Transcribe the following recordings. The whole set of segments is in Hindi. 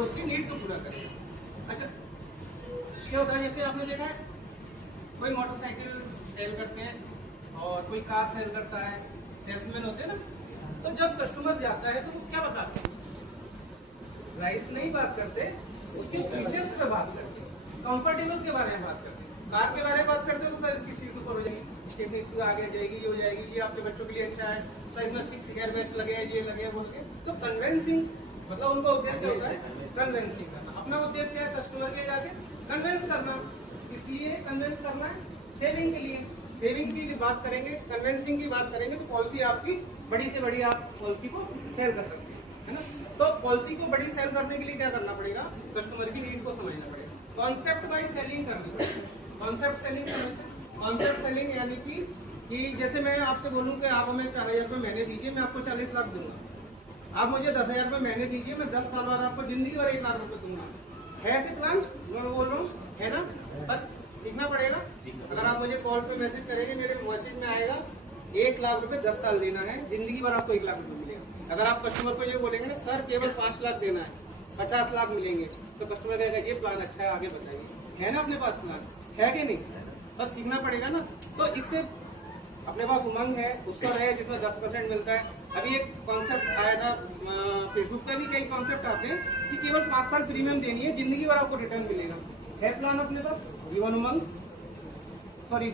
जो उसकी नीड को पूरा करेगा। अच्छा, क्या होता है, जैसे आपने देखा है कोई मोटरसाइकिल सेल करते हैं और कोई कार सेल करता है, सेल्समैन होते हैं ना, तो जब कस्टमर जाता है तो वो क्या बताते हैं, प्राइस नहीं बात करते, उसके फीचर्स पे बात करते हैं, कंफर्टेबल के बारे में बात करते हैं। कार के बारे में बात करते हैं तो सर इसकी सीट ऊपर हो जाएगी, स्टेपनी इसकी आगे आ जाएगी, ये हो जाएगी, ये आपके बच्चों के लिए अच्छा है, सर इसमें 6 एयर बैग लगे हैं, ये लगे हैं बोल के। तो कन्वेंसिंग मतलब उनका उद्देश्य क्या होता है, कन्वेंसिंग करना। अपना उद्देश्य क्या है, कस्टमर के जाके कन्वेंस करना। इसलिए कन्वेंस करना है सेविंग के लिए। सेविंग की बात करेंगे, कन्वेंसिंग की बात करेंगे तो पॉलिसी आपकी बड़ी से बड़ी आप पॉलिसी को सेल कर सकते हैं, है ना। तो पॉलिसी को बड़ी सेल करने के लिए क्या करना पड़ेगा, कस्टमर की नीड को समझना पड़ेगा, कॉन्सेप्ट वाइज सेलिंग करनी पड़ेगी। कॉन्सेप्ट सेलिंग कॉन्सेप्ट सेलिंग यानी कि जैसे मैं आपसे बोलूं कि आप हमें 4,000 रुपये महीने दीजिए, मैं आपको 40 लाख दूंगा। आप मुझे 10,000 रुपये महीने दीजिए, मैं 10 साल बाद आपको जिंदगी और 1 लाख रुपये दूंगा। है ऐसे प्लान, मैं बोल रहा हूँ, है ना। पर सीखना पड़ेगा। अगर आप मुझे कॉल पे मैसेज करेंगे, मेरे मैसेज में आएगा 1 लाख रुपए 10 साल देना है, जिंदगी भर आपको 1 लाख रुपए मिलेगा। अगर आप कस्टमर को ये बोलेंगे ना सर केवल 5 लाख देना है, 50 लाख मिलेंगे, तो कस्टमर कहेगा ये प्लान अच्छा है, आगे बताइए। है ना अपने पास प्लान, है कि नहीं, बस सीखना पड़ेगा ना। तो इससे अपने पास उमंग है, उसका है जिसमें 10% मिलता है। अभी एक कॉन्सेप्ट आया था, फेसबुक पे भी कई कॉन्सेप्ट आते हैं कि केवल 5 साल प्रीमियम देनी है, जिंदगी भर आपको रिटर्न मिलेगा। है प्लान अपने पास, जीवन उमंग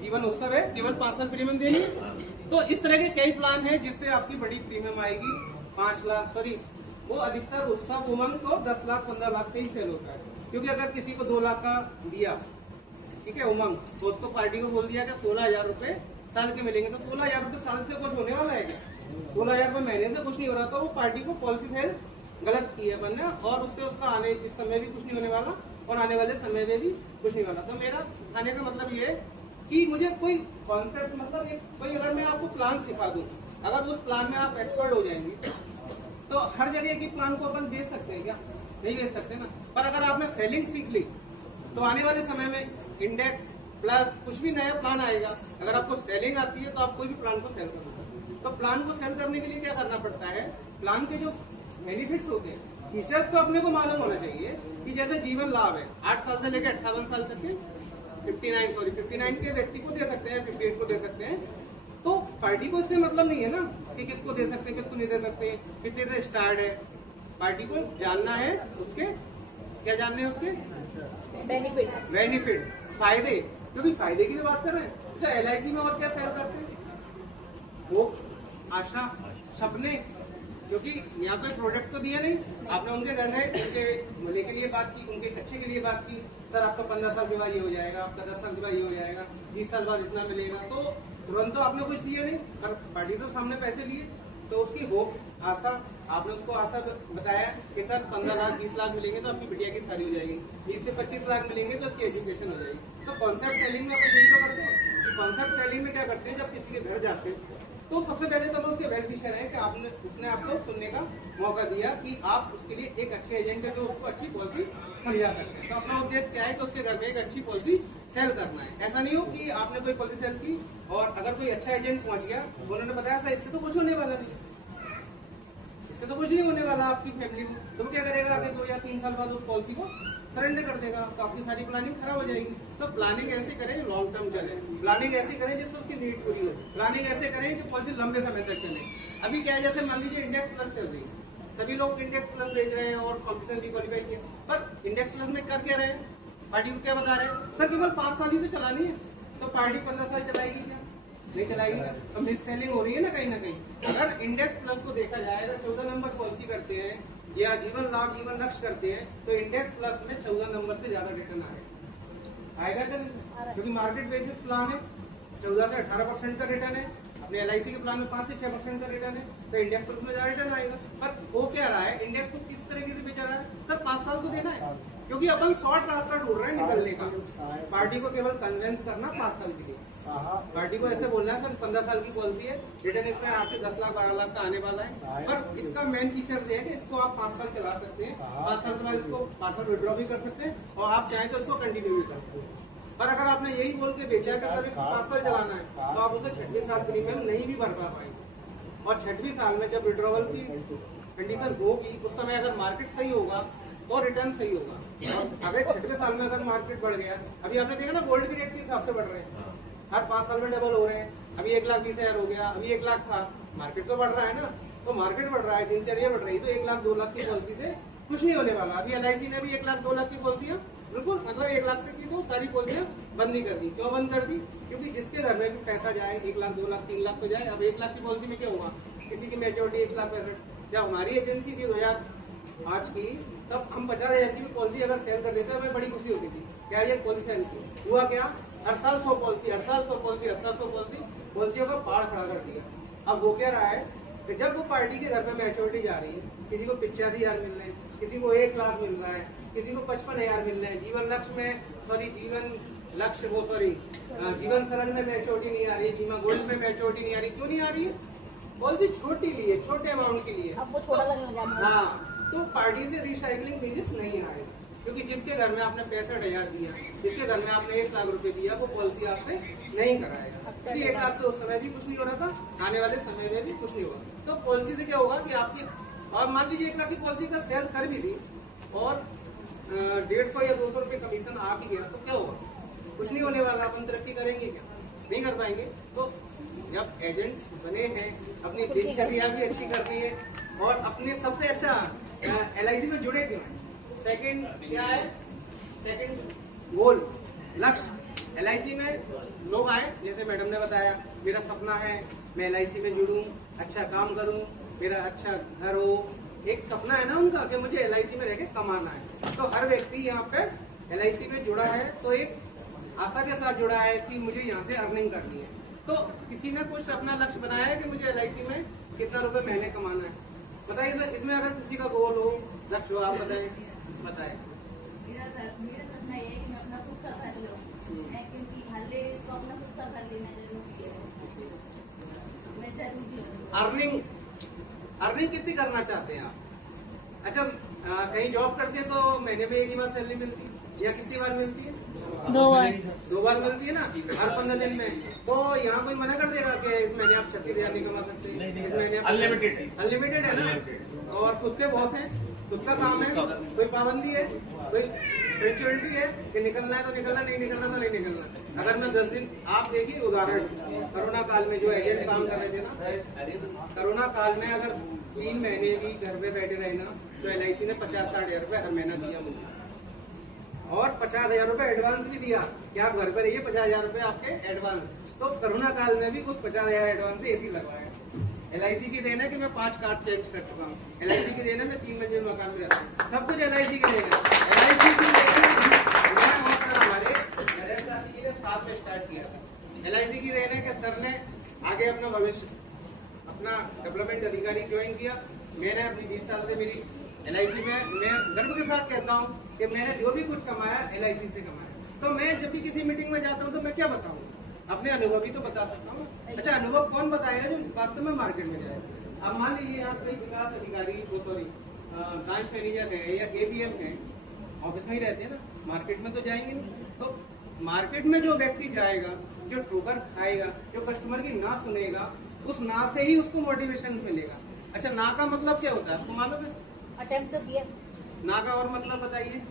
जीवन उत्सव है, केवल 5 साल प्रीमियम देनी है। तो इस तरह के कई प्लान है जिससे आपकी बड़ी प्रीमियम आएगी। 5 लाख वो अधिकतर उत्सव उमंग को 10 लाख 15 लाख से ही सेल होता है। क्योंकि अगर किसी को 2 लाख का दिया, ठीक है, उमंग, तो उसको पार्टी को बोल दिया कि 16,000 रुपए साल के मिलेंगे, तो 16,000 रुपए साल से कुछ होने वाला है क्या? 16,000 रुपए महीने से कुछ नहीं हो रहा। तो वो पार्टी को पॉलिसी सेल गलत की है बनने, और उससे उसका आने इस समय भी कुछ नहीं होने वाला और आने वाले समय में भी कुछ नहीं वाला। तो मेरा सिखाने का मतलब ये है कि मुझे कोई कॉन्सेप्ट, मतलब कोई अगर मैं आपको प्लान सिखा दूं, अगर उस प्लान में आप एक्सपर्ट हो जाएंगे तो हर जगह की प्लान को अपन बेच सकते हैं क्या? नहीं बेच सकते ना। पर अगर आपने सेलिंग सीख ली तो आने वाले समय में इंडेक्स प्लस कुछ भी नया प्लान आएगा, अगर आपको सेलिंग आती है तो आप कोई भी प्लान को सेल कर सकते हैं। तो प्लान को सेल करने के लिए क्या करना पड़ता है, प्लान के जो बेनिफिट्स होते हैं, फीचर्स तो अपने को मालूम होना चाहिए। कि जैसे जीवन लाभ है 8 साल से लेकर 58 साल तक के 59 के व्यक्ति को दे सकते हैं, 58 को दे सकते हैं। तो पार्टी को इससे मतलब नहीं है ना कि किसको दे सकते हैं किसको नहीं दे सकते, कितने से स्टार्ट है। पार्टी को जानना है उसके क्या जानने हैं, उसके बेनिफिट्स, फायदे। क्योंकि फायदे की बात कर रहे हैं, जो LIC में और क्या सेल करते हैं, वो आशा, सपने। क्योंकि यहाँ कोई प्रोडक्ट तो दिया नहीं, आपने उनके घर है, उनके भले के लिए बात की, उनके अच्छे के लिए बात की, सर आपका 15 साल के बाद ये हो जाएगा, आपका 10 साल के बाद ये हो जाएगा, 20 साल बाद इतना मिलेगा। तो तुरंत तो आपने कुछ दिया नहीं, पर पार्टी तो सामने पैसे लिए, तो उसकी होप, आशा, आपने उसको आशा बताया कि सर 15 लाख 20 लाख मिलेंगे तो आपकी बिटिया की शादी हो जाएगी, 20 से 25 लाख मिलेंगे तो उसकी एजुकेशन हो जाएगी। तो कॉन्सेप्ट सेलिंग में अपन यही तो करते हैं कि कॉन्सेप्ट सेलिंग में क्या करते हैं, जब किसी के घर जाते हैं तो सबसे पहले तो उसके वेल विशर है कि आपने उसने आपको सुनने का मौका दिया कि आप उसके लिए एक अच्छे एजेंट है जो उसको अच्छी पॉलिसी समझा सकते हैं। तो अपना उद्देश्य क्या है कि उसके घर में एक अच्छी पॉलिसी सेल करना है। ऐसा नहीं हो कि आपने कोई पॉलिसी सेल की और अगर कोई अच्छा एजेंट पहुंच गया, उन्होंने बताया सर इससे तो कुछ होने वाला नहीं, इससे तो कुछ नहीं होने वाला आपकी फैमिली को, तो वो क्या करेगा, आगे 2 या 3 साल बाद उस पॉलिसी को सरेंडर कर देगा, तो आपकी सारी प्लानिंग खराब हो जाएगी। तो प्लानिंग ऐसे करें जो लॉन्ग टर्म चले, प्लानिंग ऐसे करें जिससे उसकी नीड पूरी हो, प्लानिंग ऐसे करें कि पॉलिसी लंबे समय तक चले। अभी क्या है, जैसे मान लीजिए इंडेक्स प्लस चल रही है, सभी लोग इंडेक्स प्लस बेच रहे हैं और कॉम्पिटिशन भी क्वालिफाई किया, पर इंडेक्स प्लस में कर क्या रहे हैं, पार्टी को क्या बता रहे हैं, सर केवल 5 साल ही तो चलानी है, तो पार्टी 15 साल चलाएगी क्या? नहीं चलाएगी। तो मिस सेलिंग हो रही है ना कहीं ना कहीं। अगर इंडेक्स प्लस को देखा जाए तो 14 नंबर पॉलिसी करते हैं या जीवन लाभ जीवन लक्ष्य करते हैं, तो इंडेक्स प्लस में 14 नंबर से ज्यादा रिटर्न आएगा क्या नहीं? क्योंकि मार्केट बेसिस प्लान है, 14 से 18% का रिटर्न है, अपने LIC के प्लान में 5 से 6% का रिटर्न है, तो इंडेक्स प्लस में ज्यादा रिटर्न आएगा। पर वो क्या रहा है, इंडेक्स को किस तरीके से बेचा रहा है, सर 5 साल तो देना है, क्योंकि अपन शॉर्ट रास्ता ढूंढ रहे हैं निकलने का। पार्टी को केवल कन्वेंस करना 5 साल के लिए, पार्टी को ऐसे बोलना है सर 15 साल की पॉलिसी है, रिटर्न इसमें 8 से 10 लाख 12 लाख का आने वाला है। पर इसका मेन फीचर ये है कि इसको आप 5 साल चला सकते हैं, 5 साल के बाद इसको 5 साल विड्रॉ भी कर सकते हैं और आप चाहें तो इसको कंटिन्यू भी कर सकते हैं। पर अगर आपने यही बोल के बेचा कि सर इसको 5 साल चलाना है, तो आप उसे 6वें साल प्रीमियम नहीं भी भर पा पाएंगे। और 6वें साल में जब विड्रॉवल की कंडीशन होगी, उस समय अगर मार्केट सही होगा तो रिटर्न सही होगा। और अगर 6वें साल में अगर मार्केट बढ़ गया, अभी आपने देखा ना गोल्ड के रेट के हिसाब से बढ़ रहे हैं, हर 5 साल में डबल हो रहे हैं। अभी 1,20,000 हो गया, अभी 1 लाख था, मार्केट तो बढ़ रहा है ना, तो मार्केट बढ़ रहा है, दिनचर्या बढ़ रही है, तो 1 लाख 2 लाख की पॉलिसी से कुछ नहीं होने वाला। अभी LIC ने भी 1 लाख 2 लाख की पॉलिसियां बिल्कुल मतलब 1 लाख से की तो सारी पॉलिसियां बंद नहीं कर दी। क्यों बंद कर दी? क्योंकि जिसके घर में भी पैसा जाए 1 लाख 2 लाख 3 लाख तो जाए। अब 1 लाख की पॉलिसी में क्या होगा, किसी की मेच्योरिटी 1,65,000। जब हमारी एजेंसी थी 2005 की, तब हम 50,000 की पॉलिसी अगर सेल कर देते हमें बड़ी खुशी होती थी, क्या ये पॉलिसी सेल की। हुआ क्या, हर साल 100 पॉलिसी, हर साल 100 पॉलिसी, हर साल 100 पॉलिसी, पॉलिसियों का पहाड़ खड़ा कर दिया। अब वो क्या रहा है कि जब वो पार्टी के घर में मैच्योरिटी जा रही है, किसी को 85,000 मिल रहे हैं, किसी को 1 लाख मिल रहा है, किसी को 55,000 मिल रहे हैं। जीवन लक्ष्य में जीवन सरल में मैच्योरिटी नहीं आ रही, बीमा गोल्ड में मैच्योरिटी नहीं आ रही। क्यों नहीं आ रही है? पॉलिसी छोटी ली है, छोटे अमाउंट के लिए। अब वो छोटा लगने लगा। हाँ, तो पार्टी से रिसाइकलिंग बिजनेस नहीं आएगा, क्योंकि जिसके घर में आपने 65,000 दिया, जिसके घर में आपने 1 लाख रुपए दिया, वो पॉलिसी आपसे नहीं कराएगा। क्योंकि 1 लाख से उस समय भी कुछ नहीं हो रहा था, आने वाले समय में भी कुछ नहीं होगा। तो पॉलिसी से क्या होगा कि आपकी, और मान लीजिए 1 लाख की पॉलिसी का सेल कर भी दी और 150 या 200 रुपए कमीशन आ भी गया, तो क्या होगा? कुछ नहीं होने वाला। अपन तरक्की करेंगे क्या? नहीं कर पाएंगे। तो जब एजेंट्स बने हैं, अपनी दिनचर्या भी अच्छी करनी है और अपने सबसे अच्छा LIC में जुड़े क्यों? सेकंड क्या है, सेकंड गोल लक्ष्य। LIC में लोग आए, जैसे मैडम ने बताया, मेरा सपना है मैं LIC में जुड़ूं, अच्छा काम करूं, मेरा अच्छा घर हो। एक सपना है ना उनका कि मुझे LIC में रह के कमाना है। तो हर व्यक्ति यहाँ पे LIC में जुड़ा है तो एक आशा के साथ जुड़ा है कि मुझे यहाँ से अर्निंग करनी है। तो किसी ने कुछ अपना लक्ष्य बनाया है कि मुझे LIC में कितना रुपए महीने कमाना है। बताइए सर, इसमें अगर किसी का गोल हो, लक्ष्य हो, आप बताएं। मेरा सपना ये है कि मैं अपना खुद का घर लूं, क्योंकि हर लेडीज को अपना खुद का घर लेना जरूरी है। मैं जरूरी अर्निंग कितनी करना चाहते हैं आप? अच्छा, कहीं जॉब करते हैं तो महीने में 1 ही बार सैलरी मिलती है या कितनी बार मिलती है? 2 बार मिलती है ना, हर 15 दिन में। तो यहाँ कोई मना कर देगा कि इस महीने आप 36,000 नहीं कमा सकते? इस महीने अनलिमिटेड है ना। और खुद के बॉस हैं, खुद का काम है, कोई पाबंदी है, कोई फ्लेक्सिबिलिटी है कि निकलना है तो निकलना, नहीं निकलना तो नहीं निकलना। अगर मैं 10 दिन, आप देखिए उदाहरण, कोरोना काल में जो एजेंट काम कर रहे थे ना, कोरोना काल में अगर 3 महीने भी घर पे बैठे रहे ना, तो LIC ने 50-60,000 रुपए हर महीना दिया मुझे, और 50,000 रुपए एडवांस भी दिया कि आप घर पे रहिए, 50,000 रुपए आपके एडवांस। तो कोरोना काल में भी उस 50,000 एडवांस से AC लगवाया। LIC की देन है कि मैं 5 कार्ड चेंज कर चुका हूँ। LIC की देन है मैं 3 मंजिल मकान में रहता हूँ। सब कुछ LIC की देन है। LIC की मैं और सर हमारे साथ में स्टार्ट किया था। LIC की देन है कि सर ने आगे अपना भविष्य, अपना डेवलपमेंट अधिकारी ज्वाइन किया। मैंने अपनी 20 साल से मेरी LIC में, मैं गर्व के साथ कहता हूँ कि मैंने जो भी कुछ कमाया LIC से कमाया। तो मैं जब भी किसी मीटिंग में जाता हूँ तो मैं क्या बताऊँ, अपने अनुभव ही तो बता सकता हूँ। अच्छा, अनुभव कौन बताएगा जो वास्तव में मार्केट में जाए। अब मान लीजिए आप कोई विकास अधिकारी, ब्रांच मैनेजर है या ABM है, ऑफिस में ही रहते हैं ना, मार्केट में तो जाएंगे नहीं। तो मार्केट में जो व्यक्ति जाएगा, जो ठोकर खाएगा, जो कस्टमर की ना सुनेगा, उस ना से ही उसको मोटिवेशन मिलेगा। अच्छा, ना का मतलब क्या होता है आपको मालूम है? अटेम्प्ट तो किया। ना का और मतलब बताइए।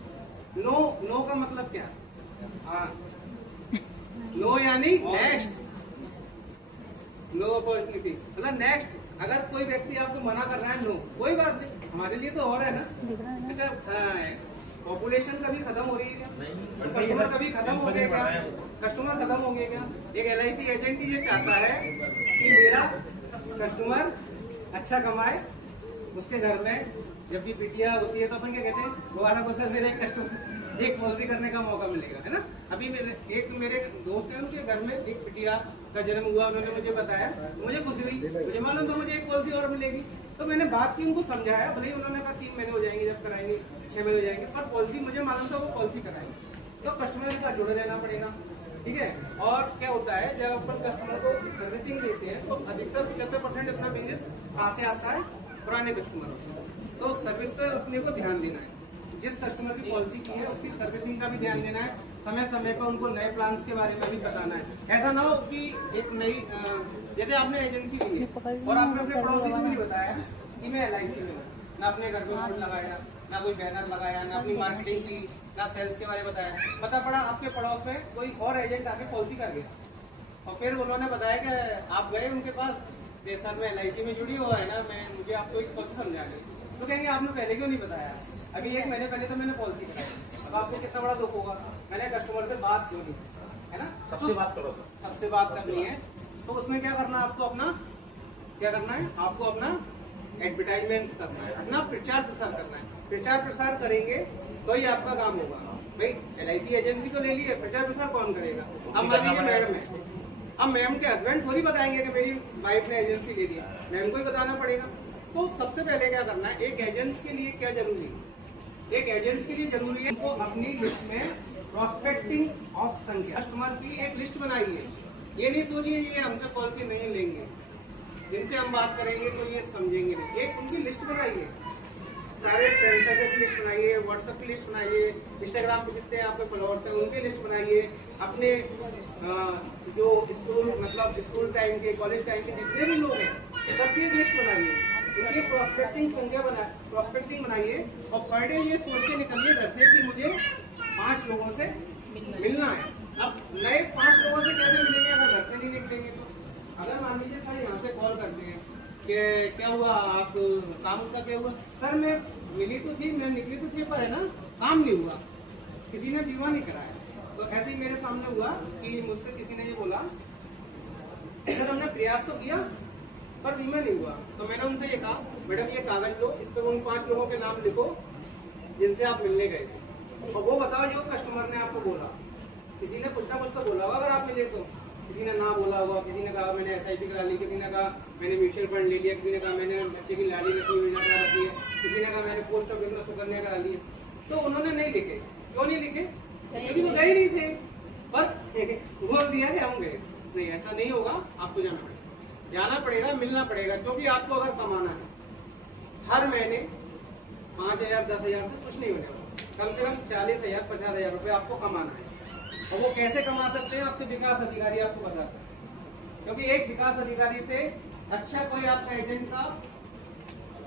नो का मतलब क्या? हाँ, नो यानी नेक्स्ट, नो अपॉर्चुनिटी, मतलब नेक्स्ट। अगर कोई व्यक्ति आपको मना कर रहा है, नो, कोई बात नहीं, हमारे लिए तो और है ना। अच्छा, पॉपुलेशन कभी खत्म हो रही है क्या? कस्टमर कभी खत्म हो गए क्या? कस्टमर खत्म हो गए क्या? एक LIC एजेंट ही ये चाहता है कि मेरा कस्टमर अच्छा कमाए, उसके घर में जब भी पिटिया होती है तो अपन क्या कहते हैं, दोबारा को सर मेरे कस्टमर एक पॉलिसी करने का मौका मिलेगा, है ना। अभी मेरे दोस्त है, उनके घर में एक पिटिया का जन्म हुआ, उन्होंने मुझे बताया, मुझे खुशी हुई, मुझे मालूम था मुझे एक पॉलिसी और मिलेगी। तो मैंने बात की, उनको समझाया, भले ही उन्होंने कहा 3 महीने हो जाएंगे, जब कराएंगे 6 महीने हो जाएंगे, पर पॉलिसी मुझे मालूम था वो पॉलिसी कराएंगे। तो कस्टमर के साथ जुड़े रहना पड़ेगा, ठीक है। और क्या होता है, जब अपन कस्टमर को सर्विसिंग देते हैं तो अधिकतर 75% अपना बिजनेस कहाँ से आता है? पुराने कस्टमरों से। तो सर्विस पर अपने को ध्यान देना है। जिस कस्टमर की पॉलिसी की है उसकी सर्विसिंग का भी ध्यान देना है, समय समय पर उनको नए प्लान्स के बारे में भी बताना है। ऐसा ना हो कि एक नई, जैसे आपने एजेंसी ली है और आपने अपने पड़ोसी को भी नहीं बताया कि मैं LIC में हूँ, मैं अपने घर पे लगाया, ना कोई बैनर लगाया, ना अपनी मार्केटिंग की, ना सेल्स के बारे में बताया। पता पड़ा आपके पड़ोस में कोई और एजेंट आके पॉलिसी कर गया और फिर उन्होंने बताया कि आप गए उनके पास, ये सर मैं LIC में जुड़ी हुआ है ना, मुझे आपको एक पॉलिसी समझा दी। तो कहेंगे आपने पहले क्यों नहीं बताया? अभी 1 महीने पहले तो मैंने पॉलिसी कराई, अब आपको कितना बड़ा दुख होगा। मैंने कस्टमर से बात क्यों नहीं, है ना? सबसे बात करो सर, सबसे बात करनी है। तो उसमें क्या करना है आपको, अपना क्या करना है आपको, अपना एडवर्टाइजमेंट करना है, अपना प्रचार प्रसार करना है। प्रचार प्रसार करेंगे तो ही आपका काम होगा। भाई LIC एजेंसी तो ले ली है, प्रचार प्रसार कौन करेगा? अब मान लीजिए मैडम है, अब मैम के हस्बैंड थोड़ी बताएंगे कि मेरी वाइफ ने एजेंसी ले ली, मैम को ही बताना पड़ेगा। तो सबसे पहले क्या करना है, एक एजेंट्स के लिए क्या जरूरी है, एक एजेंट्स के लिए जरूरी है वो अपनी लिस्ट में प्रोस्पेक्टिंग ऑफ संख्या कस्टमर की एक लिस्ट बनाई है। ये नहीं सोचिए ये हमसे पॉलिसी नहीं लेंगे, जिनसे हम बात करेंगे तो ये समझेंगे नहीं। एक उनकी लिस्ट बनाइए, सारे सेंसर की लिस्ट बनाइए, व्हाट्सएप की लिस्ट बनाइए, इंस्टाग्राम पे जितने आपके फॉलोअर्स हैं उनकी लिस्ट बनाइए, अपने जो स्कूल मतलब स्कूल टाइम के, कॉलेज टाइम के जितने भी लोग हैं सबकी एक लिस्ट बनाइए, उनकी प्रोस्पेक्टिंग बनाइए और पर डे ये सोच के निकलिए घर से कि मुझे 5 लोगों से मिलना है। अब नए 5 लोगों से कैसे मिलेंगे अगर घर से नहीं निकलेंगे? तो अगर मान लीजिए सर यहाँ से कॉल करते हैं कि क्या हुआ, आप काम का क्या हुआ? सर मैं मिली तो थी, मैं निकली तो थी, पर है ना काम नहीं हुआ, किसी ने बीमा नहीं कराया। तो ऐसे ही मेरे सामने हुआ कि मुझसे किसी ने ये बोला सर हमने प्रयास तो किया पर बीमा नहीं हुआ। तो मैंने उनसे ये कहा मैडम ये कागज लो, इस पर उन 5 लोगों के नाम लिखो जिनसे आप मिलने गए थे और वो बताओ जो कस्टमर ने आपको बोला। किसी ने कुछ ना कुछ तो बोला होगा अगर आप मिले तो, किसी ने ना बोला होगा, किसी ने कहा मैंने SIP करा ली, किसी ने कहा मैंने म्यूचुअल फंड ले लिया, किसी ने कहा मैंने बच्चे की लाड़ी लक्ष्मी योजना करा रखी है, किसी ने कहा मैंने पोस्ट ऑफिस में सुकन्या करा ली है। तो उन्होंने नहीं लिखे, क्यों नहीं लिखे? क्योंकि वो गए नहीं थे, पर बोल दिया कि हम गए। नहीं, ऐसा नहीं होगा, आपको जाना पड़ेगा, मिलना पड़ेगा। क्योंकि आपको अगर कमाना है हर महीने 5,000 10,000 से कुछ नहीं होने वाला, कम से कम 40,000 50,000 रुपए आपको कमाना है। और वो कैसे कमा सकते हैं आपके विकास अधिकारी आपको बता सकते हैं, क्योंकि एक विकास अधिकारी से अच्छा कोई आपका एजेंट का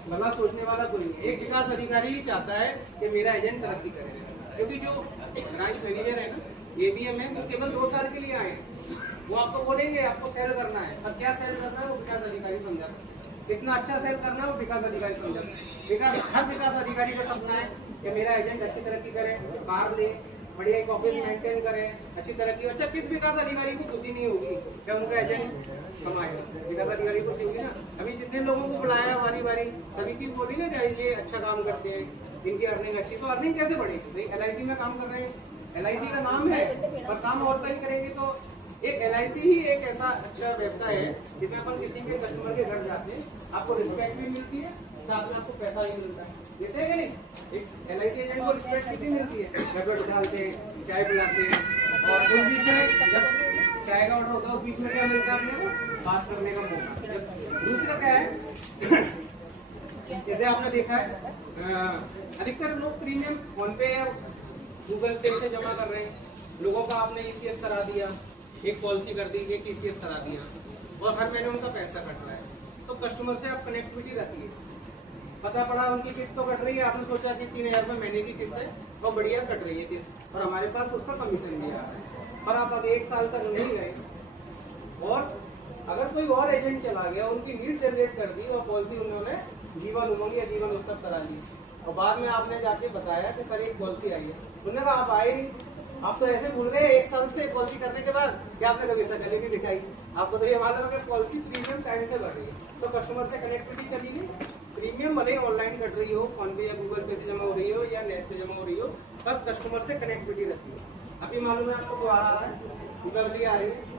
भला सोचने वाला कोई नहीं। एक विकास अधिकारी ही चाहता है कि मेरा एजेंट तरक्की करे, क्योंकि जो ब्रांच मैनेजर है ना, ABM है, वो केवल 2 साल के लिए आए, वो आपको बोलेंगे आपको सेल करना है, और क्या सेल करना है वो विकास अधिकारी समझा सकते हैं। कितना अच्छा सेल करना है वो विकास अधिकारी समझा सकते हैं। हर विकास अधिकारी का सपना है कि मेरा एजेंट अच्छी तरक्की करे, कार ले, बढ़िया एक ऑफिस मेंटेन करे, अच्छी तरक्की। अच्छा, किस विकास अधिकारी को खुशी नहीं होगी क्या उनका एजेंट कमाएगा? विकास अधिकारी को खुशी होगी ना। अभी जितने लोगों को बुलाया बारी बारी, सभी की बोली ना ये अच्छा काम करते हैं, इनकी अर्निंग अच्छी, तो अर्निंग कैसे बढ़ेगी? LIC में काम कर रहे हैं, LIC का नाम है, पर काम और सही करेंगे तो एक LIC ही एक ऐसा अच्छा व्यवसाय है जिसमें अपन किसी के कस्टमर के घर जाते हैं, आपको रिस्पेक्ट भी मिलती है, साथ में आपको पैसा भी मिलता है। देते हैं नहीं? एक LIC एजेंट को रिस्पेक्ट कितनी मिलती है, घर पर डालते हैं, चाय पिलाते हैं, और उस बीच में जब चाय का ऑर्डर होता है उस बीच में क्या मिलता है अपने को? बात करने का मौका। दूसरा क्या है, जैसे आपने देखा है अधिकतर लोग प्रीमियम फोन पे या गूगल पे से जमा कर रहे हैं। लोगों का आपने ECS करा दिया, एक पॉलिसी कर दी, एक ECS करा दिया, और हर महीने उनका पैसा कट रहा है। तो कस्टमर से आप कनेक्टिविटी रखिए। पता पड़ा उनकी किस्त तो कट रही है, आपने सोचा कि 3,000 रुपये महीने की किस्त है और बढ़िया कट रही है किस्त, और हमारे पास उसका कमीशन भी आ रहा है, पर आप अब 1 साल तक नहीं गए, और अगर कोई और एजेंट चला गया, उनकी लीड जनरेट कर दी और पॉलिसी उन्होंने जीवन उमंग या जीवन उत्सव करा ली, और बाद में आपने जाके बताया कि सर एक पॉलिसी आई है, उन्होंने कहा आप आए नहीं, आप तो ऐसे भूल गए 1 साल से पॉलिसी करने के बाद कि आपने कभी शकल नहीं दिखाई। आपको तो ये मालूम है कि पॉलिसी प्रीमियम टाइम से बढ़ रही है, तो कस्टमर से कनेक्टिविटी चली गई। प्रीमियम भले ऑनलाइन कट रही हो, फोन पे या गूगल पे से जमा हो रही हो या नेट से जमा हो रही हो, पर कस्टमर से कनेक्टिविटी रखी हो। अभी मालूम है आपको आ रहा है, गूगल भी आ रही है,